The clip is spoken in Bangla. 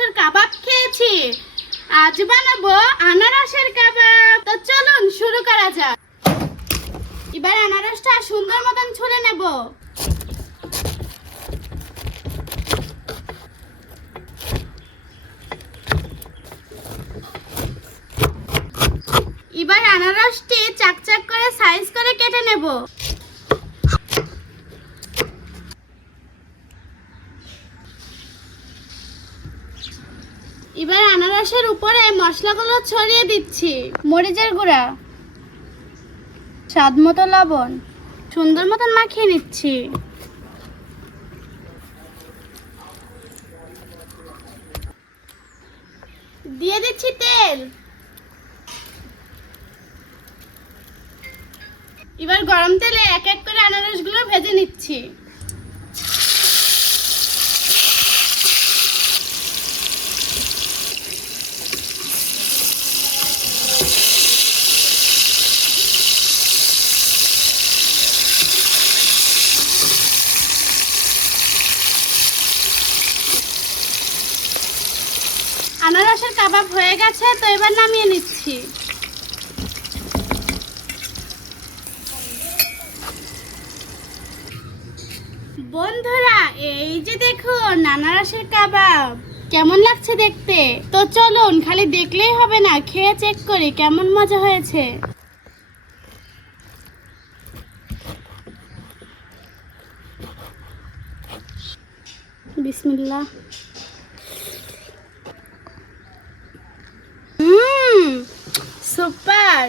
আনারসের কাবাব খেয়েছি। আজ বানাবো আনারসের কাবাব। তো চলুন শুরু করা যাক। এবার আনারসটা সুন্দর মতন ছুলে নেব। এবার আনারসটি চাকচাক করে সাইজ করে কেটে নেব। এবার আনারসের উপরে মশলাগুলো ছড়িয়ে দিচ্ছি। মরিচের গুঁড়া। স্বাদ মতো লবণ। সুন্দর মতন মাখিয়ে নিচ্ছি। দিয়ে দিচ্ছি তেল। এবার গরম তেলে এক এক করে আনারসগুলো ভেজে নিচ্ছি। আনারসের কাবাব হয়ে গেছে, তো এবার নামিয়ে নিচ্ছি। বন্ধুরা, এই যে দেখুন আনারসের কাবাব, কেমন লাগছে দেখতে? তো চলুন, খালি দেখলেই হবে না, খেয়ে চেক করি কেমন মজা হয়েছে। বিসমিল্লাহ। Super!